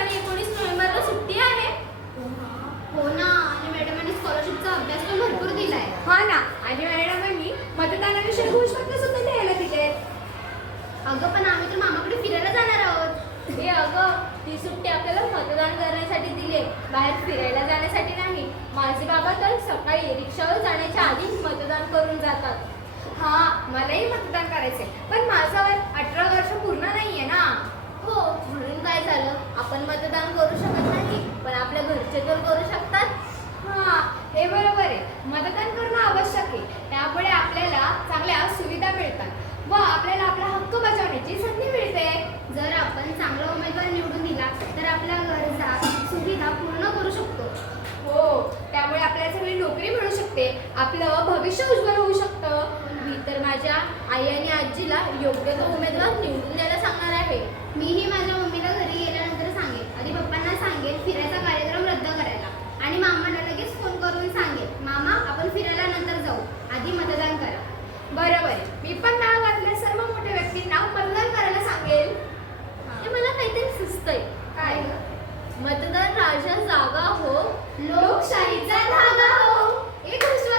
आणि 19 नोव्हेंबरला सुट्टी आहे. हो ना, आणि मॅडमांनी स्कॉलरशिपचा अभ्यास पण भरपूर दिलाय. हा ना, आणि मॅडमांनी मतदानाविषयी घोषवाक्य सुद्धा लिहायला दिले. अगं पण आम्ही तर मामाकडे फिरायला जाणार आहोत. हे अगं, ती सुट्टी आपल्याला मतदान करण्यासाठी दिली, बाहेर फिरायला जाण्यासाठी नाही. माझे बाबा तर सकाळी रिक्षावर जाण्याच्या आधी मतदान करून जातात. हा, मलाही मतदान करायचे, पण माझं वय 18 वर्ष पूर्ण नाहीये ना. हो, म्हणून काय झालं? आपण मतदान करू शकत नाही, पण आपल्या घरचे तर करू शकतात. हा, हे बरोबर आहे. मतदान करणं आवश्यक आहे. त्यामुळे आपल्याला चांगल्या सुविधा मिळतात व आपल्याला आपला हक्क बजावण्याची संधी मिळते. जर आपण चांगला उमेदवार निवडून दिला तर आपल्या गरजा सुविधा पूर्ण करू शकतो. हो, त्यामुळे आपल्याला सगळी नोकरी मिळू शकते, आपलं भविष्य उज्ज्वल होऊ शकतं. मी तर माझ्या आई आणि आजीला योग्य तो उमेदवार निवडून द्यायला सांगणार आहे. मीही माझ्या मम्मीला घरी गेल्यानंतर सांगेल. आधी पप्पांना सांगेल फिरायचा कार्यक्रम रद्द करायला, आणि मामाला लगेच फोन करून सांगेल, मामा आपण फिरायला नंतर जाऊ, आधी मतदान करा. बरोबर आहे. मी पण गावातल्या सर्व मोठ्या व्यक्तींना मतदान करायला सांगेल. हा. हे मला काहीतरी सुचतंय. काय? मतदान राजा जागा हो, लोकशाहीचा धागा हो. एक गोष्ट